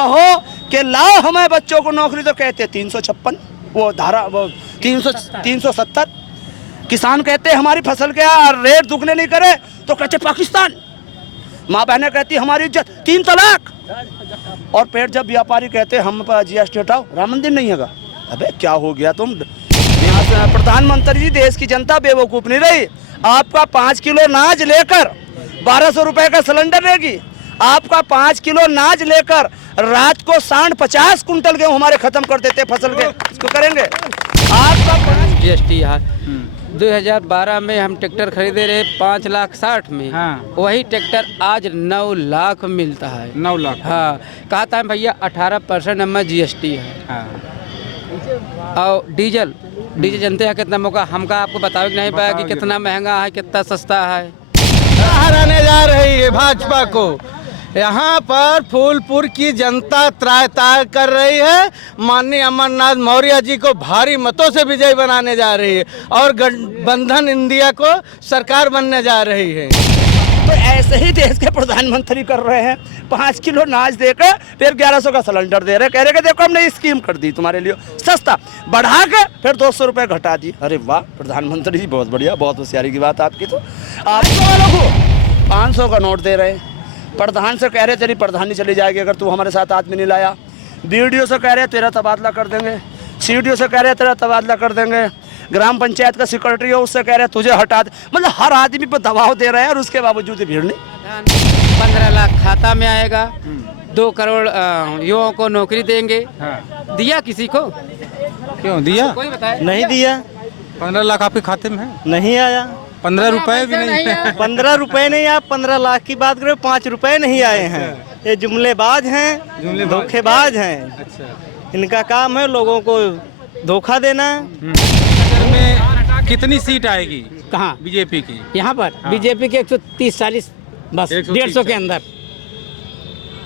कहो कि लाओ हमें बच्चों को नौकरी, तो कहते 356 वो धारा, वो 370। किसान कहते हमारी फसल के रेट दुगने नहीं करे, तो कहते पाकिस्तान। माँ बहनें कहती हमारी इज्जत, 3 तलाक। और पेट जब व्यापारी कहते हम पर GST हटाओ, राम मंदिर नहीं है। अबे क्या हो गया तुम? प्रधानमंत्री जी, देश की जनता बेवकूफ़ नहीं रही। आपका 5 किलो अनाज लेकर 1200 रुपए का सिलेंडर लेगी। आपका 5 किलो अनाज लेकर रात को 50 कुंटल गेहूँ हमारे खत्म कर देते फसल के, इसको करेंगे। आपका GST है। 2012 में हम ट्रैक्टर खरीदे रहे 5,60,000 में। हाँ। वही ट्रैक्टर आज 9 लाख मिलता है। 9 लाख। हाँ, कहा था भैया 18% हमें GST है। हाँ। और डीजल जनते हैं कितना मौका, हमका आपको बताओ कि नहीं पाया कि कितना महंगा है, कितना सस्ता है। हराने जा रही है भाजपा को। यहाँ पर फूलपुर की जनता त्राय कर रही है। माननीय अमरनाथ मौर्य जी को भारी मतों से विजयी बनाने जा रही है और गठबंधन इंडिया को सरकार बनने जा रही है। तो ऐसे ही देश के प्रधानमंत्री कर रहे हैं। 5 किलो अनाज देकर फिर 1100 का सिलेंडर दे रहे, कह रहे कि देखो हमने स्कीम कर दी तुम्हारे लिए सस्ता, बढ़ा के फिर 200 रुपये घटा दी। अरे वाह प्रधानमंत्री जी, बहुत बढ़िया, बहुत होशियारी की बात आपकी। तो आप वालों को 500 का नोट दे रहे हैं। प्रधान से कह रहे तेरी प्रधानी चली जाएगी अगर तू हमारे साथ आदमी नहीं लाया। BDO से कह रहे तेरा तबादला कर देंगे। CDO से कह रहे तेरा तबादला कर देंगे। ग्राम पंचायत का सेक्रेटरी है, उससे कह रहे तुझे हटा दे। मतलब हर आदमी पर दबाव दे रहे हैं और उसके बावजूद भीड़ नहीं। 15 लाख खाता में आएगा, 2 करोड़ युवाओं को नौकरी देंगे। हाँ। दिया किसी को? क्यों दिया? कोई बताए? नहीं दिया। 15 लाख आपके खाते में है? नहीं आया। 15 रुपए भी नहीं है। 15 रुपए नहीं, आप 15 लाख की बात करें, 5 रुपए नहीं आए हैं। ये जुमलेबाज हैं, धोखेबाज हैं। अच्छा। इनका काम है लोगों को धोखा देना। में कितनी सीट आएगी कहाँ? बीजेपी की? यहाँ पर बीजेपी के 130-140 बस, 150 के अंदर।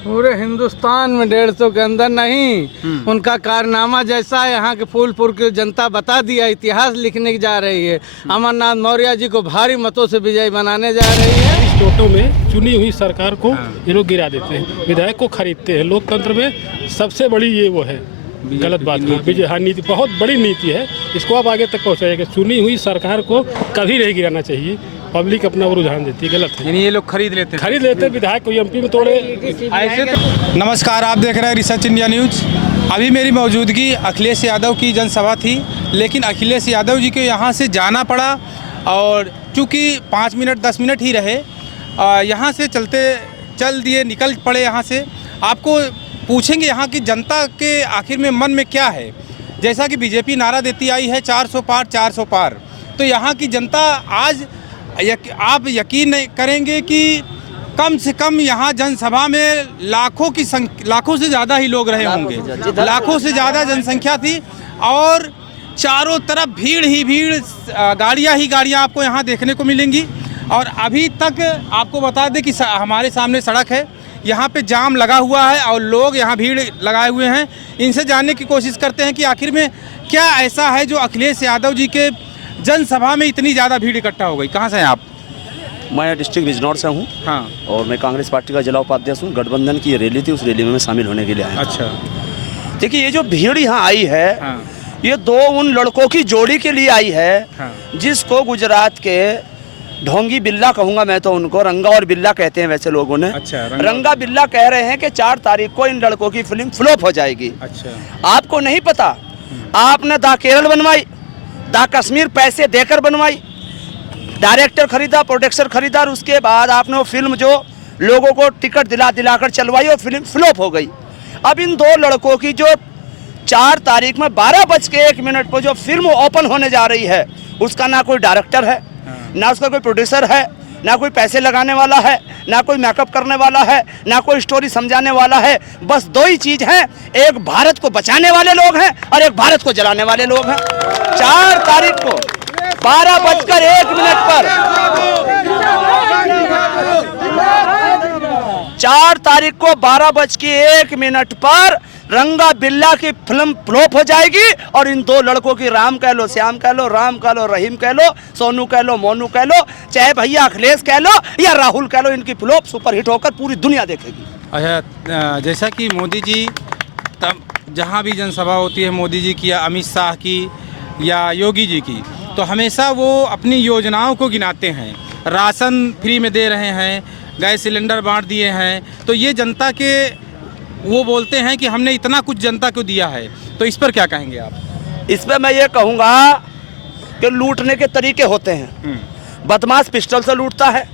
पूरे हिंदुस्तान में 150 के अंदर नहीं। उनका कारनामा जैसा है, यहाँ के फूलपुर की जनता बता दिया, इतिहास लिखने जा रही है। अमरनाथ मौर्य जी को भारी मतों से विजयी बनाने जा रही है। इस टोटो में चुनी हुई सरकार को ये लोग गिरा देते हैं, विधायक को खरीदते हैं। लोकतंत्र में सबसे बड़ी ये वो है गलत बात है। हाँ, नीति बहुत बड़ी नीति है, इसको आप आगे तक पहुँचाइएगा। चुनी हुई सरकार को कभी नहीं गिराना चाहिए। पब्लिक अपना वो रुझान देती है, गलत है। यानी ये लोग खरीद लेते हैं विधायक को MP में तोड़े ऐसे तो। नमस्कार, आप देख रहे हैं रिसर्च इंडिया न्यूज़। अभी मेरी मौजूदगी अखिलेश यादव की जनसभा थी, लेकिन अखिलेश यादव जी को यहाँ से जाना पड़ा और चूँकि 5 मिनट 10 मिनट ही रहे, यहाँ से चल दिए, निकल पड़े यहाँ से। आपको पूछेंगे यहाँ की जनता के आखिर में मन में क्या है। जैसा कि बीजेपी नारा देती आई है 400 पार 400 पार, तो यहाँ की जनता आज आप यकीन नहीं करेंगे कि कम से कम यहाँ जनसभा में लाखों से ज़्यादा ही लोग रहे होंगे। लाखों से ज़्यादा जनसंख्या थी और चारों तरफ भीड़ ही भीड़, गाड़ियाँ ही गाड़ियाँ आपको यहाँ देखने को मिलेंगी। और अभी तक आपको बता दें कि हमारे सामने सड़क है, यहाँ पे जाम लगा हुआ है और लोग यहाँ भीड़ लगाए हुए हैं। इनसे जानने की कोशिश करते हैं कि आखिर में क्या ऐसा है जो अखिलेश यादव जी के जनसभा में इतनी ज़्यादा भीड़ इकट्ठा हो गई। कहाँ से हैं आप? मैं डिस्ट्रिक्ट बिजनौर से हूँ। हाँ। और मैं कांग्रेस पार्टी का जिला उपाध्यक्ष हूँ। गठबंधन की रैली थी, उस रैली में मैं शामिल होने के लिए आया। अच्छा। देखिए, ये जो भीड़ यहाँ आई है, हाँ। ये 2 उन लड़कों की जोड़ी के लिए आई है। हाँ। जिसको गुजरात के ढोंगी बिल्ला कहूँगा मैं, तो उनको रंगा और बिल्ला कहते हैं वैसे लोगों ने। अच्छा, रंगा बिल्ला कह रहे हैं कि 4 तारीख को इन लड़कों की फिल्म फ्लॉप हो जाएगी। अच्छा। आपको नहीं पता, आपने दा केरल बनवाई, दा कश्मीर पैसे देकर बनवाई, डायरेक्टर खरीदा, प्रोडक्शन खरीदा, और उसके बाद आपने वो फिल्म जो लोगों को टिकट दिलाकर चलवाई, और फिल्म फ्लॉप हो गई। अब इन 2 लड़कों की जो 4 तारीख में 12:01 पर जो फिल्म ओपन होने जा रही है, उसका ना कोई डायरेक्टर है, ना उसका कोई प्रोड्यूसर है, ना कोई पैसे लगाने वाला है, ना कोई मेकअप करने वाला है, ना कोई स्टोरी समझाने वाला है। बस 2 ही चीज़ हैं, एक भारत को बचाने वाले लोग हैं और एक भारत को जलाने वाले लोग हैं। 4 तारीख को 12:01 पर 4 तारीख को 12:01 पर रंगा बिल्ला की फिल्म फ्लॉप हो जाएगी और इन 2 लड़कों की, राम कह लो, श्याम कह लो, राम कह लो, रहीम कह लो, सोनू कह लो, मोनू कह लो, चाहे भैया अखिलेश कह लो या राहुल कह लो, इनकी फ्लॉप सुपरहिट होकर पूरी दुनिया देखेगी। अच्छा, जैसा कि मोदी जी तब जहाँ भी जनसभा होती है मोदी जी की या अमित शाह की या योगी जी की, तो हमेशा वो अपनी योजनाओं को गिनाते हैं। राशन फ्री में दे रहे हैं, गैस सिलेंडर बांट दिए हैं, तो ये जनता के वो बोलते हैं कि हमने इतना कुछ जनता को दिया है, तो इस पर क्या कहेंगे आप? इस पर मैं ये कहूँगा कि लूटने के तरीके होते हैं। बदमाश पिस्टल से लूटता है।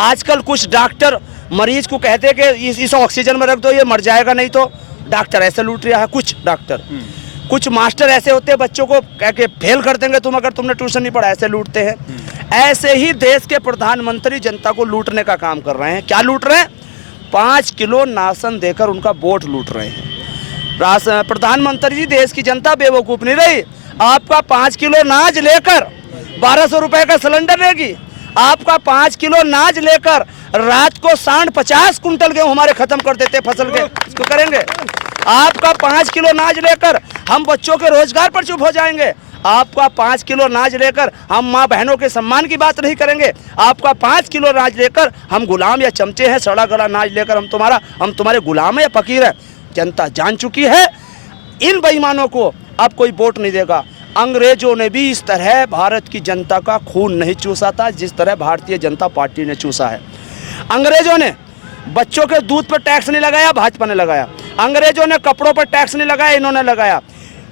आजकल कुछ डॉक्टर मरीज को कहते हैं कि इस ऑक्सीजन में रख दो, ये मर जाएगा, नहीं तो डॉक्टर ऐसे लूट रहा है। कुछ डॉक्टर, कुछ मास्टर ऐसे होते हैं, बच्चों को कह के फेल कर देंगे तुम अगर तुमने ट्यूशन नहीं पढ़ा, ऐसे लूटते हैं। ऐसे ही देश के प्रधानमंत्री जनता को लूटने का काम कर रहे हैं। क्या लूट रहे हैं? 5 किलो राशन देकर उनका वोट लूट रहे हैं। प्रधानमंत्री जी, देश की जनता बेवकूफ़ नहीं रही। आपका 5 किलो अनाज लेकर 1200 रुपए का सिलेंडर लेगी। आपका 5 किलो अनाज लेकर रात को 50 कुंटल गेहूँ हमारे खत्म कर देते फसल के, इसको करेंगे। आपका 5 किलो अनाज लेकर हम बच्चों के रोजगार पर चुप हो जाएंगे। आपका 5 किलो अनाज लेकर हम माँ बहनों के सम्मान की बात नहीं करेंगे। आपका 5 किलो अनाज लेकर हम गुलाम या चमचे हैं, सड़ा गला अनाज लेकर हम तुम्हारे गुलाम है या फकीर है। जनता जान चुकी है। इन बेईमानों को अब कोई वोट नहीं देगा। अंग्रेजों ने भी इस तरह भारत की जनता का खून नहीं चूसा था जिस तरह भारतीय जनता पार्टी ने चूसा है। अंग्रेजों ने बच्चों के दूध पर टैक्स नहीं लगाया, भाजपा ने लगाया। अंग्रेजों ने कपड़ों पर टैक्स नहीं लगाया, इन्होंने लगाया।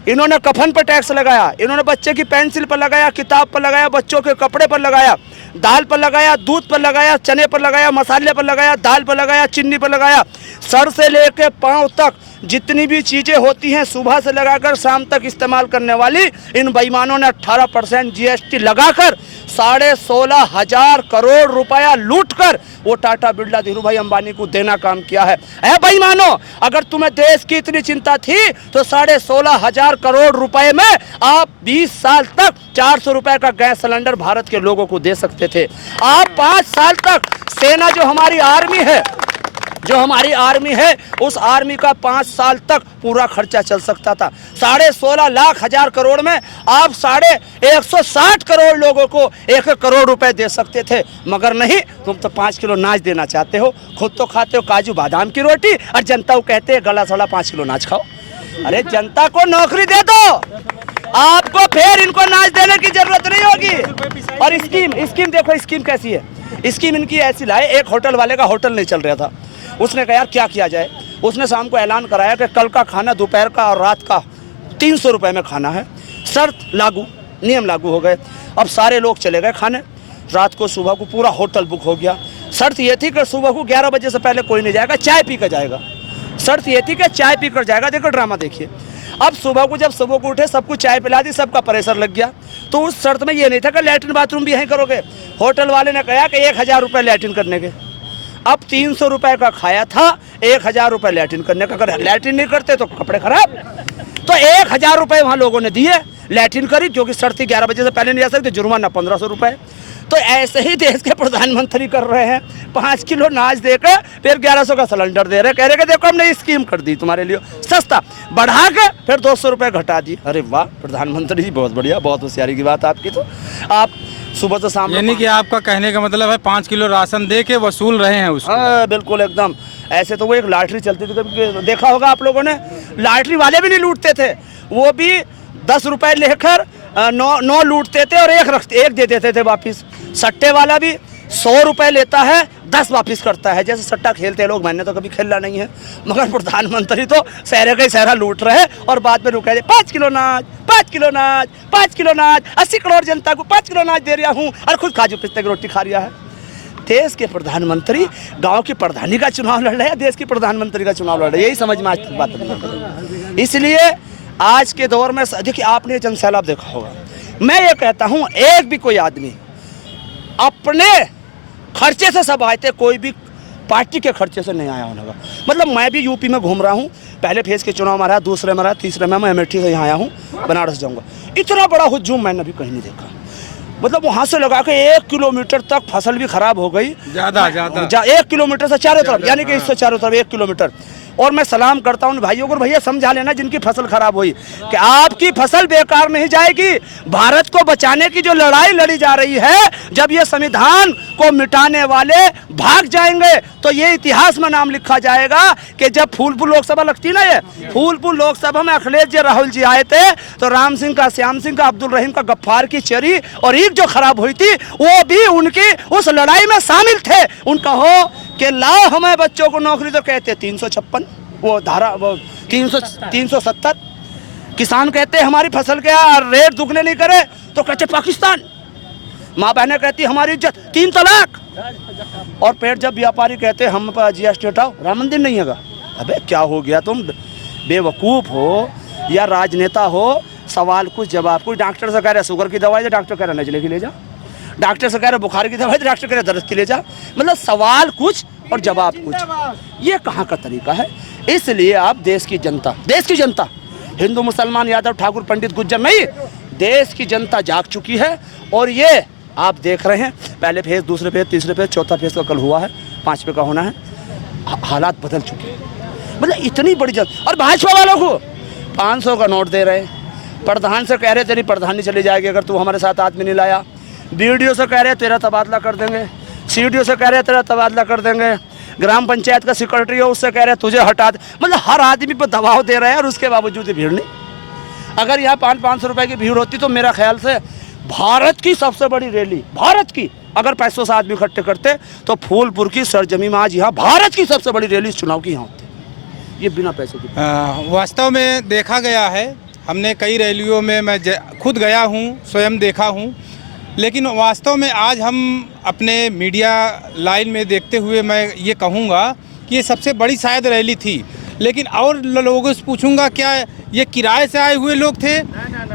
इन्होंने कफन पर टैक्स लगाया, इन्होंने बच्चे की पेंसिल पर लगाया, किताब पर लगाया, बच्चों के कपड़े पर लगाया, दाल पर लगाया, दूध पर लगाया, चने पर लगाया, मसाले पर लगाया, दाल पर लगाया, चीनी पर लगाया। सर से लेकर पांव तक जितनी भी चीज़ें होती हैं सुबह से लगाकर शाम तक इस्तेमाल करने वाली, इन बेईमानों ने 18% GST लगाकर 16,500 करोड़ रुपया लूटकर वो टाटा बिरला धीरू भाई अंबानी को देना काम किया है। ऐ बेईमानों, अगर तुम्हें देश की इतनी चिंता थी तो 16,500 करोड़ रुपए में आप 20 साल तक 400 रुपए का गैस सिलेंडर भारत के लोगों को दे सकते थे। आप 5 साल तक सेना जो हमारी आर्मी है उस आर्मी का 5 साल तक पूरा खर्चा चल सकता था। 16,500,000 करोड़ में आप 160 करोड़ लोगों को 1 करोड़ रुपए दे सकते थे, मगर नहीं, तुम तो 5 किलो अनाज देना चाहते हो। खुद तो खाते हो काजू बादाम की रोटी और जनता को कहते हैं गला सड़ा 5 किलो अनाज खाओ। अरे जनता को नौकरी दे दो, आपको फिर इनको अनाज देने की जरूरत नहीं होगी। और स्कीम देखो, स्कीम कैसी है। स्कीम इनकी ऐसी लाए, एक होटल वाले का होटल नहीं चल रहा था, उसने कहा यार क्या किया जाए। उसने शाम को ऐलान कराया कि कल का खाना दोपहर का और रात का 300 रुपये में खाना है। शर्त लागू, नियम लागू हो गए। अब सारे लोग चले गए खाने। रात को सुबह को पूरा होटल बुक हो गया। शर्त ये थी कि सुबह को 11 बजे से पहले कोई नहीं जाएगा, चाय पी कर जाएगा। शर्त ये थी कि चाय पी कर जाएगा। देखो ड्रामा देखिए। अब सुबह को उठे, सबको चाय पिला दी, सबका प्रेशर लग गया। तो उस शर्त में ये नहीं था कि लैट्रिन बाथरूम भी यहीं करोगे। होटल वाले ने कहा कि 1,000 रुपये लैट्रिन करने के। अब 300 रुपये का खाया था, 1,000 रुपये लैट्रिन करने का। अगर लैट्रिन नहीं करते तो कपड़े खराब। तो 1,000 रुपये वहाँ लोगों ने दिए, लैट्रिन करी, जो कि शर्त 11 बजे से पहले नहीं जा सकते, जुर्माना 1,500 रुपये। तो ऐसे ही देश के प्रधानमंत्री कर रहे हैं। 5 किलो अनाज देकर फिर 1100 का सिलेंडर दे रहे, कह रहे कि देखो हमने स्कीम कर दी तुम्हारे लिए सस्ता, बढ़ा के फिर 200 रुपये घटा दी। अरे वाह प्रधानमंत्री जी, बहुत बढ़िया, बहुत होशियारी की बात आपकी। तो आप सुबह से शाम, यानी कि आपका कहने का मतलब है 5 किलो राशन दे के वसूल रहे हैं उसको। हाँ बिल्कुल एकदम। ऐसे तो वो एक लॉटरी चलती थी, कभी देखा होगा आप लोगों ने। लॉटरी वाले भी नहीं लूटते थे, वो भी 10 रुपये लेकर 9 लूटते थे और एक दे देते थे वापिस। सट्टे वाला भी 100 रुपये लेता है, 10 वापिस करता है। जैसे सट्टा खेलते हैं लोग, मैंने तो कभी खेला नहीं है, मगर प्रधानमंत्री तो सहरे का सहरा लूट रहे हैं। और बाद में रुका दे 5 किलो अनाज, 5 किलो अनाज, 5 किलो अनाज, 80 करोड़ जनता को 5 किलो अनाज दे रहा हूँ और खुद काजू पिस्ते की रोटी खा रहा है। देश के प्रधानमंत्री गांव की प्रधानी का चुनाव लड़ रहे हैं, देश की प्रधानमंत्री का चुनाव लड़ रहे हैं। यही समझ में आज तक बात नहीं। इसलिए आज के दौर में देखिए, आपने जन सैलाब देखा होगा। मैं ये कहता हूँ, एक भी कोई आदमी अपने खर्चे से सब आए थे, कोई भी पार्टी के खर्चे से नहीं आया होगा। मतलब मैं भी यूपी में घूम रहा हूँ, पहले फेज के चुनाव में रहा, दूसरे में रहा, तीसरे में मैं अमेठी से यहाँ आया हूँ, बनारस जाऊँगा। इतना बड़ा हुजूम मैंने अभी कहीं नहीं देखा। मतलब वहाँ से लगा के 1 किलोमीटर तक फसल भी खराब हो गई। ज़्यादा 1 किलोमीटर से चारों तरफ, यानी कि इससे चारों तरफ 1 किलोमीटर और मैं सलाम करता हूं भाइयों को, भैया समझा लेना जिनकी फसल खराब हुई कि आपकी फसल बेकार नहीं जाएगी। भारत को बचाने की जो लड़ाई लड़ी जा रही है, जब ये संविधान को मिटाने वाले भाग जाएंगे तो ये इतिहास में नाम लिखा जाएगा कि जब फूलपुर लोकसभा लगती ना, ये फूलपुर लोकसभा में अखिलेश जी राहुल जी आए थे तो राम सिंह का, श्याम सिंह का, अब्दुल रहीम का, गफ्फार की चरी और ईख जो खराब हुई थी वो भी उनकी उस लड़ाई में शामिल थे। उनका हो कि लाओ हमें बच्चों को नौकरी, तो कहते 356 वो धारा, वो 370। किसान कहते हमारी फसल के रेट दुगने नहीं करे तो कहते पाकिस्तान। माँ बहनें कहती हमारी इज्जत, 3 तलाक। और पेट जब व्यापारी कहते हम पर GST हटाओ, राम मंदिर नहीं होगा। अबे क्या हो गया, तुम बेवकूफ़ हो या राजनेता हो? सवाल कुछ जवाब कुछ। डॉक्टर से कह रहे शुगर की दवाई, डॉक्टर कह रहे नजले की ले जा। डॉक्टर से कह रहे बुखार की दवाई, डॉक्टर कह रहे दर्द की ले जा। मतलब सवाल कुछ और जवाब कुछ। ये कहाँ का तरीका है? इसलिए आप देश की जनता, हिंदू मुसलमान यादव ठाकुर पंडित गुज्जर नहीं, देश की जनता जाग चुकी है। और ये आप देख रहे हैं, पहले फेज, दूसरे फेज, तीसरे फेज, चौथा फेज का कल हुआ है, 5वें का होना है। हालात बदल चुके हैं, मतलब इतनी बड़ी और भाजपा वालों को 500 का नोट दे रहे हैं। प्रधान से कह रहे तेरी प्रधानी चली जाएगी अगर तू हमारे साथ आदमी नहीं लाया। BDO से कह रहे तेरा तबादला कर देंगे। CDO से कह रहे तेरा तबादला कर देंगे। ग्राम पंचायत का सेक्रेटरी हो उससे कह रहे तुझे हटा दे। मतलब हर आदमी पर दबाव दे रहे हैं और उसके बावजूद भीड़ नहीं। अगर यहाँ 500 रुपए की भीड़ होती तो मेरा ख्याल से भारत की सबसे बड़ी रैली, भारत की, अगर 500 से आदमी इकट्ठे करते तो फूलपुर की सरजमी में आज यहाँ भारत की सबसे बड़ी रैली इस चुनाव की यहाँ होती। ये बिना पैसे की। वास्तव में देखा गया है, हमने कई रैलियों में मैं खुद गया हूँ, स्वयं देखा हूँ, लेकिन वास्तव में आज हम अपने मीडिया लाइन में देखते हुए मैं ये कहूँगा कि ये सबसे बड़ी शायद रैली थी। लेकिन और लोगों से पूछूंगा क्या ये किराए से आए हुए लोग थे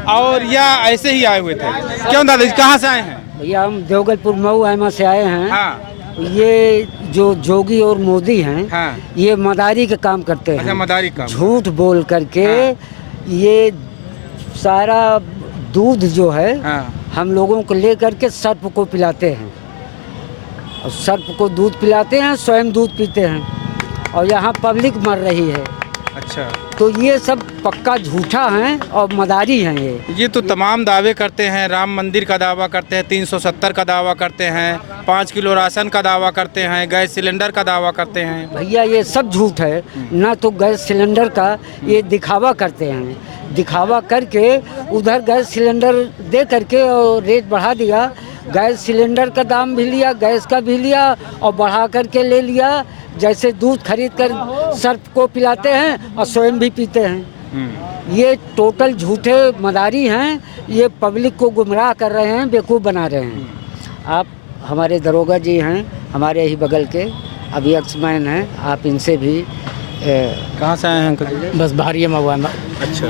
और या ऐसे ही आए हुए थे? क्यों दादाजी, कहाँ से आए हैं? भैया हम देवगलपुर मऊ एमा से आए हैं। हाँ। ये जो जोगी और मोदी हैं, हाँ। ये मदारी का काम करते हैं। अच्छा, मदारी काम। झूठ बोल करके ये सारा दूध जो है हम लोगों को ले करके सर्प को पिलाते हैं और सर्प को दूध पिलाते हैं, स्वयं दूध पीते हैं और यहाँ पब्लिक मर रही है। अच्छा, तो ये सब पक्का झूठा हैं और मदारी हैं। ये तो तमाम दावे करते हैं, राम मंदिर का दावा करते हैं, 370 का दावा करते हैं, 5 किलो राशन का दावा करते हैं, गैस सिलेंडर का दावा करते हैं। भैया ये सब झूठ है ना। तो गैस सिलेंडर का ये दिखावा करते हैं, दिखावा करके उधर गैस सिलेंडर दे करके और रेट बढ़ा दिया। गैस सिलेंडर का दाम भी लिया, गैस का भी लिया और बढ़ा करके ले लिया। जैसे दूध खरीद कर सर्प को पिलाते हैं और स्वयं भी पीते हैं। ये टोटल झूठे मदारी हैं। ये पब्लिक को गुमराह कर रहे हैं, बेवकूफ़ बना रहे हैं। आप हमारे दरोगा जी हैं, हमारे ही बगल के अभियक्ष मैन हैं, आप इनसे भी कहाँ से आए हैं अंकल? बस बाहरी महुआ में। अच्छा,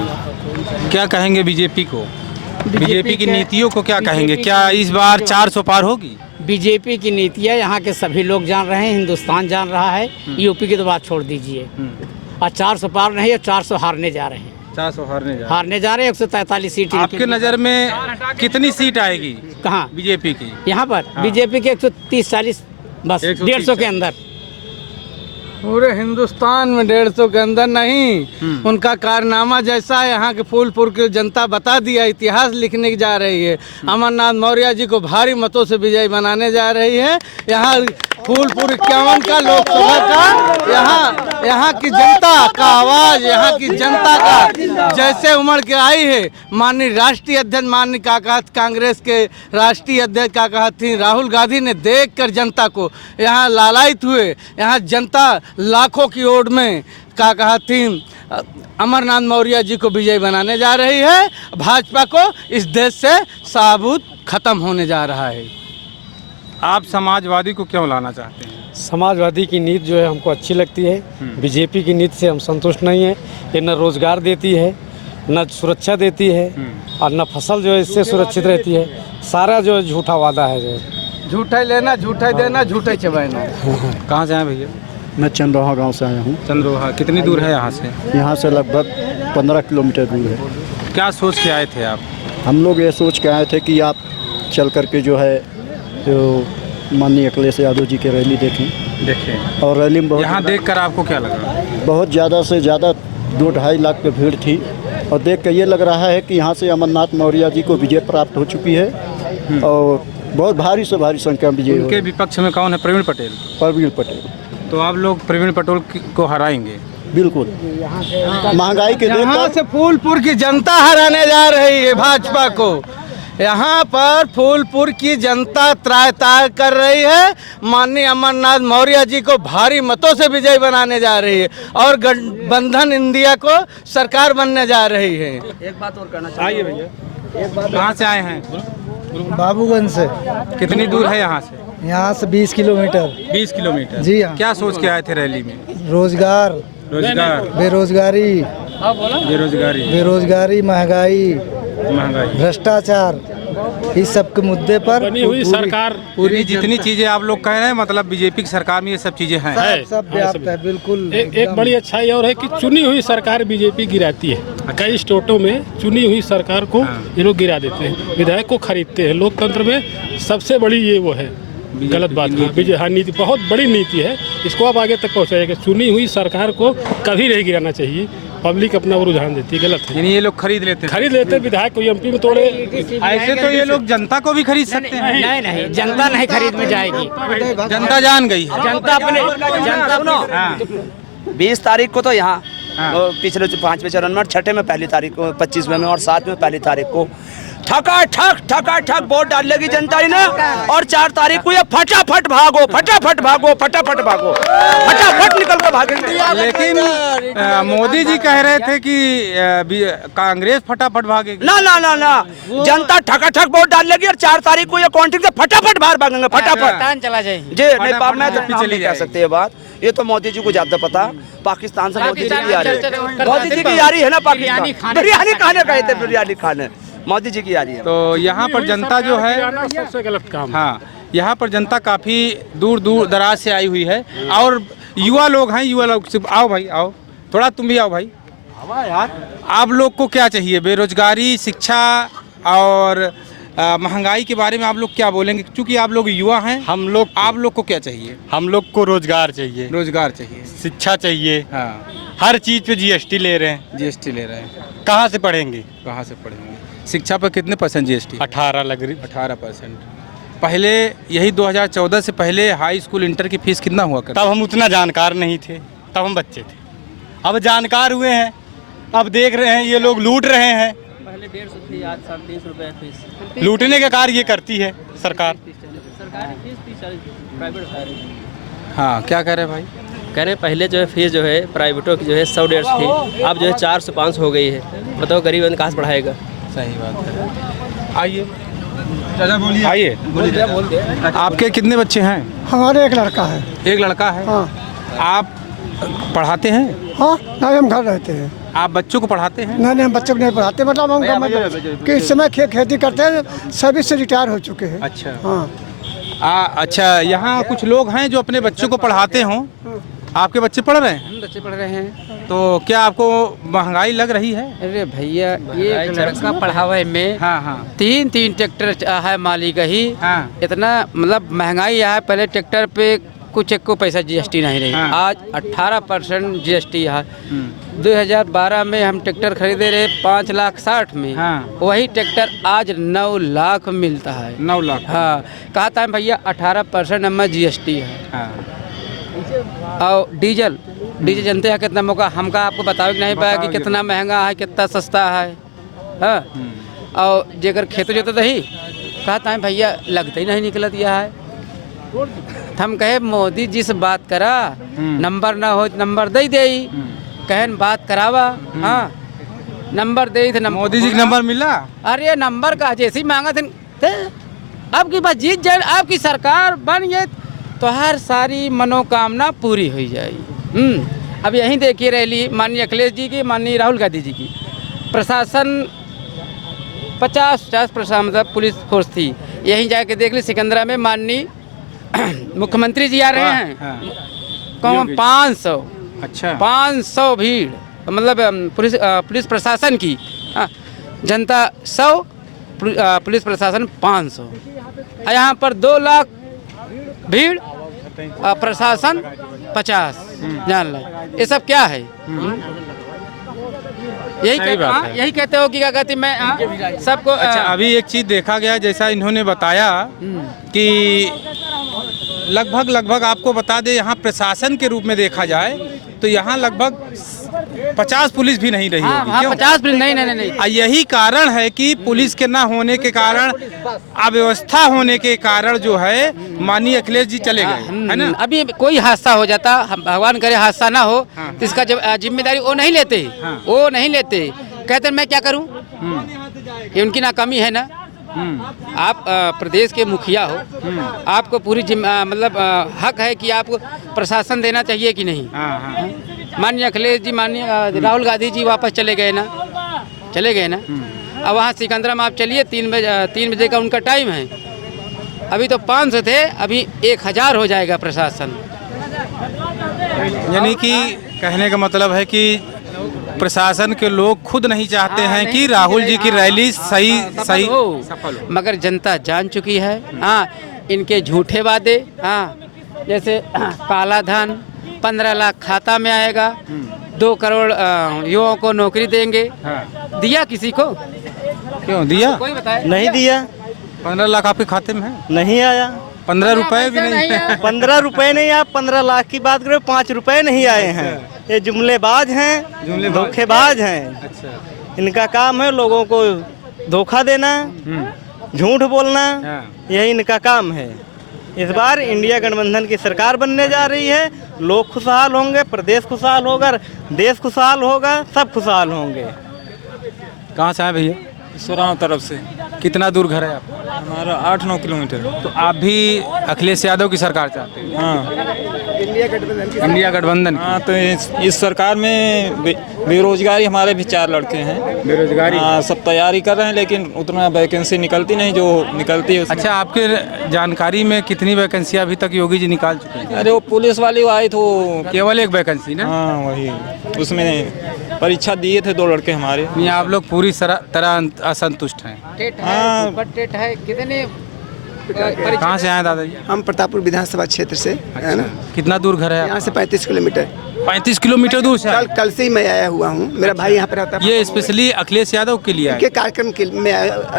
क्या कहेंगे बीजेपी को? बीजेपी की नीतियों को क्या कहेंगे? क्या इस बार 400 पार होगी? बीजेपी की नीतियाँ यहाँ के सभी लोग जान रहे हैं, हिंदुस्तान जान रहा है। यूपी की तो बात छोड़ दीजिए। और 400 पार नहीं है, 400 हारने जा रहे हैं। 400 हारने जा रहे हैं। 143 सीट। आपके नज़र में कितनी सीट आएगी? कहाँ? बीजेपी की यहाँ पर बीजेपी के 130-40, बस 150 के अंदर। पूरे हिंदुस्तान में 150 के अंदर नहीं। उनका कारनामा जैसा है यहाँ के फूलपुर की जनता बता दिया, इतिहास लिखने जा रही है। अमरनाथ मौर्य जी को भारी मतों से विजयी बनाने जा रही है। यहाँ फूलपुर 51 का लोकसभा का यहाँ की जनता का आवाज, यहाँ की जनता का जैसे उमड़ के आई है। माननीय राष्ट्रीय अध्यक्ष, माननीय कांग्रेस के राष्ट्रीय अध्यक्ष थी राहुल गांधी ने देखकर जनता को यहाँ लालायित हुए। यहाँ जनता लाखों की ओर में थी अमरनाथ मौर्य जी को विजयी बनाने जा रही है। भाजपा को इस देश से साबुत खत्म होने जा रहा है। आप समाजवादी को क्यों लाना चाहते हैं? समाजवादी की नीति जो है हमको अच्छी लगती है। बीजेपी की नीति से हम संतुष्ट नहीं है। ये न रोजगार देती है, न सुरक्षा देती है और न फसल जो है इससे सुरक्षित रहती है। सारा जो है झूठा वादा है, जो झूठा लेना, झूठा देना, झूठा चबाना। कहाँ से आए भैया? मैं चंद्रोहा गांव से आया हूँ। चंद्रोहा कितनी दूर है यहाँ से? यहाँ से लगभग 15 किलोमीटर दूर है। क्या सोच के आए थे आप? हम लोग ये सोच के आए थे कि आप चल करके जो है तो माननीय अखिलेश यादव जी की रैली देखें। देखें। और रैली में बहुत यहाँ देखकर आपको क्या लगा? बहुत ज़्यादा से ज़्यादा 2-2.5 लाख की भीड़ थी और देख के ये लग रहा है कि यहाँ से अमरनाथ मौर्य जी को विजय प्राप्त हो चुकी है और बहुत भारी से भारी संख्या में विजय उनके हुई। विपक्ष में कौन है? प्रवीण पटेल। प्रवीण पटेल, तो आप लोग प्रवीण पटेल को हराएंगे? बिल्कुल। महंगाई के यहाँ देखकर से फूलपुर की जनता हराने जा रही है भाजपा को। यहाँ पर फूलपुर की जनता त्राय कर रही है, माननीय अमरनाथ मौर्य जी को भारी मतों से विजयी बनाने जा रही है और गठबंधन इंडिया को सरकार बनने जा रही है। एक बात और कहना आइए भैया, कहाँ से आए हैं? बाबूगंज से। कितनी दूर है यहाँ से? यहाँ से 20 किलोमीटर। 20 किलोमीटर। जी हाँ। क्या सोच के आए थे रैली में? रोजगार, रोजगार, बेरोजगारी, बेरोजगारी, महंगाई, महंगाई, भ्रष्टाचार, इस सब के मुद्दे पर बनी हुई सरकार पूरी जितनी चीजें आप लोग कह रहे हैं, मतलब बीजेपी की सरकार में ये सब चीजें हैं। सब व्याप्त है, बिल्कुल। एक बड़ी अच्छाई और है कि चुनी हुई सरकार बीजेपी गिराती है। कई स्टेटों में चुनी हुई सरकार को ये लोग गिरा देते हैं, विधायक को खरीदते हैं। लोकतंत्र में सबसे बड़ी ये वो है गलत बात है। विजय हाँ नीति बहुत बड़ी नीति है, इसको आप आगे तक पहुँचाएगा। चुनी हुई सरकार को कभी नहीं गिराना चाहिए। पब्लिक अपना वो रुझान देती है, गलत है। यानी ये लोग खरीद लेते हैं? विधायक को एमपी में तोड़े। ऐसे तो ये लोग जनता को भी खरीद सकते हैं। नहीं, जनता नहीं खरीद में जाएगी। जनता जान गई है। जनता अपने 20 तारीख को तो यहाँ पिछले 5वें चरण में, 6ठे में पहली तारीख को, 25वें में और 7वें पहली तारीख को ठक वोट डाल लेगी जनता ही ना। और 4 तारीख को ये फटाफट भागो, फटाफट निकल कर भागेंगे। लेकिन मोदी जी कह रहे थे कि कांग्रेस फटाफट भागेगी। ना जनता ठक वोट डाल लेगी और 4 तारीख को ये काउंटिंग से फटाफट बाहर भागेंगे, फटाफट चला जाएगी। जी नहीं पाप मैं तो चली कह सकते ये बात। ये तो मोदी जी को ज्यादा पता। पाकिस्तान से मोदी जी की यारी है, मोदी जी की यारी है ना। पाकिस्तान बिरयानी खाने गए थे, बिरयानी खाने मोदी जी की यारी है। तो यहाँ पर जनता जो है, सबसे गलत काम। हाँ, यहाँ पर जनता काफ़ी दूर दराज से आई हुई है और युवा लोग हैं। युवा लोग सिर्फ आओ भाई, आओ थोड़ा, तुम भी आओ भाई। यार आप लोग को क्या चाहिए? बेरोजगारी, शिक्षा और महंगाई के बारे में आप लोग क्या बोलेंगे? क्योंकि आप लोग युवा हैं। आप लोग को क्या चाहिए? हम लोग को रोजगार चाहिए, रोजगार चाहिए, शिक्षा चाहिए। हाँ, हर चीज़ पे जीएसटी ले रहे हैं। जीएसटी ले रहे हैं। कहाँ से पढ़ेंगे? कहाँ से पढ़ेंगे? शिक्षा पर कितने % जीएसटी? 18 लग रही। 18%। पहले यही 2014 से पहले हाई स्कूल इंटर की फीस कितना हुआ करता? तब हम उतना जानकार नहीं थे, तब हम बच्चे थे। अब जानकार हुए हैं, अब देख रहे हैं ये लोग लूट रहे हैं। पहले 150 थी, आज 350 रुपये फीस। लूटने का कार्य ये करती है सरकार। सरकारी फीस 30-40 प्राइवेट। हाँ, क्या कह रहे हैं भाई? कह रहे पहले जो है फीस जो है प्राइवेटों की जो है 100-150 थी, अब जो है 400-500 हो गई है। बताओ गरीब आदमी कहाँ से पढ़ाएगा? सही बात है। आइए बोलिए, आइए बोलिए। आपके कितने बच्चे हैं? हमारे एक लड़का है। एक लड़का है। हाँ। आप पढ़ाते हैं? हाँ, नहीं हम घर रहते हैं। आप बच्चों को पढ़ाते हैं? नहीं हम बच्चों को नहीं पढ़ाते, मतलब हम कि इस समय खेती करते हैं, सर्विस से रिटायर हो चुके हैं। अच्छा। हाँ। अच्छा, यहाँ कुछ लोग हैं जो अपने बच्चों को पढ़ाते हों। आपके बच्चे पढ़ रहे हैं? बच्चे पढ़ रहे हैं। तो क्या आपको महंगाई लग रही है? अरे भैया, एक लड़का पढ़ावे में हाँ 3 ट्रैक्टर है मालिक ही। हाँ। इतना मतलब महंगाई है। पहले ट्रैक्टर पे कुछ एक को पैसा जीएसटी नहीं रही। हाँ। आज 18% जीएसटी है। 2012 में हम ट्रैक्टर खरीदे रहे 5,60,000 में। हाँ। वही ट्रैक्टर आज 9 लाख मिलता है। 9 लाख। हाँ, कहा था भैया 18% हमें जीएसटी है। हाँ। और डीजल जनते हैं कितना मौका, हमका आपको बताओ नहीं पाया कि कितना महंगा है, कितना सस्ता है। हाँ। और जेकर खेत जोते दही कहता है भैया लगते ही नहीं निकल दिया है। हम कहे मोदी जी से बात करा, नंबर ना हो नंबर दे कहन बात करावा। हाँ, नंबर दे थे। मोदी जी का नंबर मिला? अरे नंबर का जैसे ही मांगा थे। अब की बात जीत जाए, आपकी सरकार बन गई तो हर सारी मनोकामना पूरी हो जाएगी। अब यहीं देखिए रैली माननीय अखिलेश जी की, माननीय राहुल गांधी जी की। प्रशासन 50 प्रशासन मतलब पुलिस फोर्स थी। यहीं जाके देख ली सिकंदरा में माननीय मुख्यमंत्री जी आ रहे हैं। हाँ। कौन 500? अच्छा, 500 भीड़, मतलब पुलिस प्रशासन की। जनता 100, पुलिस प्रशासन 500। यहाँ पर 2 लाख भीड़, प्रशासन 50 जान लें, ये सब क्या है? यही कहते हो कि क्या कहते मैं सबको। अच्छा, अभी एक चीज़ देखा गया, जैसा इन्होंने बताया कि लगभग आपको बता दे, यहाँ प्रशासन के रूप में देखा जाए तो यहाँ लगभग 50 पुलिस भी नहीं रही होगी। हाँ, 50 पुलिस नहीं। यही कारण है कि पुलिस के ना होने के कारण, अव्यवस्था होने के कारण जो है माननीय अखिलेश जी चले गए, है ना। अभी कोई हादसा हो जाता, भगवान करे हादसा ना हो, तो इसका जिम्मेदारी वो नहीं लेते, वो नहीं लेते, कहते मैं क्या करूं, ये उनकी नाकामी है ना। आप प्रदेश के मुखिया हो, आपको पूरी मतलब हक है कि आपको प्रशासन देना चाहिए कि नहीं। माननीय अखिलेश जी, माननीय राहुल गांधी जी वापस चले गए ना। अब वहाँ सिकंदरा में आप चलिए, 3 बजे का उनका टाइम है, अभी तो 500 थे, अभी 1000 हो जाएगा प्रशासन। यानी कि कहने का मतलब है कि प्रशासन के लोग खुद नहीं चाहते हैं कि राहुल जी की रैली सही हो, मगर जनता जान चुकी है। हाँ, इनके झूठे वादे, हाँ, जैसे काला धन 15 लाख खाता में आएगा, 2 करोड़ युवाओं को नौकरी देंगे, दिया किसी को? क्यों दिया? कोई बताए? नहीं दिया। 15 लाख आपके खाते में है? नहीं आया। 15 रुपए भी नहीं। 15 रुपए नहीं, आप 15 लाख की बात करें, 5 रुपए नहीं आए हैं। ये जुमलेबाज हैं, धोखेबाज हैं। अच्छा। इनका काम है लोगों को धोखा देना, झूठ बोलना, यही इनका काम है। इस बार इंडिया गठबंधन की सरकार बनने जा रही है, लोग खुशहाल होंगे, प्रदेश खुशहाल होगा, देश खुशहाल होगा, सब खुशहाल होंगे। कहाँ से आए भैया? सुराव तरफ से। कितना दूर घर है आपका? हमारा 8-9 किलोमीटर। तो आप भी अखिलेश यादव की सरकार चाहते हैं? हाँ, इंडिया गठबंधन। हाँ, तो इस सरकार में बेरोजगारी, हमारे भी 4 लड़के हैं बेरोजगारी। हाँ, सब तैयारी कर रहे हैं, लेकिन उतना वैकेंसी निकलती नहीं जो निकलती है। अच्छा, आपके जानकारी में कितनी वैकेंसियाँ अभी तक योगी जी निकाल चुके हैं? अरे वो पुलिस वाली आई तो केवल 1 वैकेंसी ना? हाँ, वही, उसमें परीक्षा दिए थे 2 लड़के हमारे। यहाँ आप लोग पूरी तरह असंतुष्ट हैं? हाँ, है कितने? कहाँ से आए दादाजी? हम प्रतापपुर विधानसभा क्षेत्र से, है ना। कितना दूर घर है? यहाँ से 35 किलोमीटर। 35 किलोमीटर दूर से? कल से ही मैं आया हुआ हूँ, मेरा भाई यहाँ पर रहता है। ये स्पेशली अखिलेश यादव के लिए के कार्यक्रम के लिए,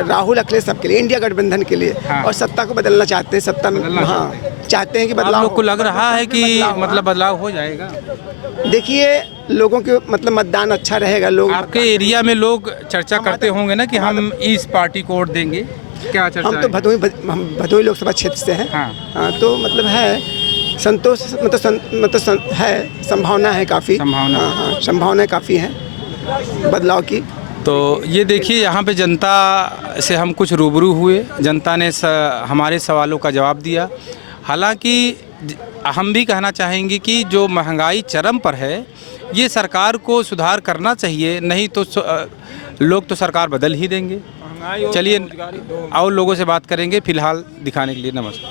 राहुल अखिलेश सबके लिए, इंडिया गठबंधन के लिए। हाँ। और सत्ता को बदलना चाहते हैं, सत्ता में, हाँ, चाहते हैं कि बदलाव। आप लोग को लग रहा है कि मतलब बदलाव हो जाएगा? देखिए, लोगों के मतलब मतदान अच्छा रहेगा। लोग आपके एरिया में लोग चर्चा करते होंगे ना कि हम इस पार्टी को वोट देंगे, क्या चर्चा? हम तो भदोही लोकसभा क्षेत्र से हैं। हाँ, तो मतलब है संतोष, मतलब है, संभावना है काफ़ी। हाँ, संभावना काफ़ी है बदलाव की। तो ये देखिए, यहाँ पे जनता से हम कुछ रूबरू हुए, जनता ने हमारे सवालों का जवाब दिया। हालांकि हम भी कहना चाहेंगे कि जो महंगाई चरम पर है, ये सरकार को सुधार करना चाहिए, नहीं तो लोग तो सरकार बदल ही देंगे। चलिए और लोगों से बात करेंगे, फिलहाल दिखाने के लिए नमस्कार।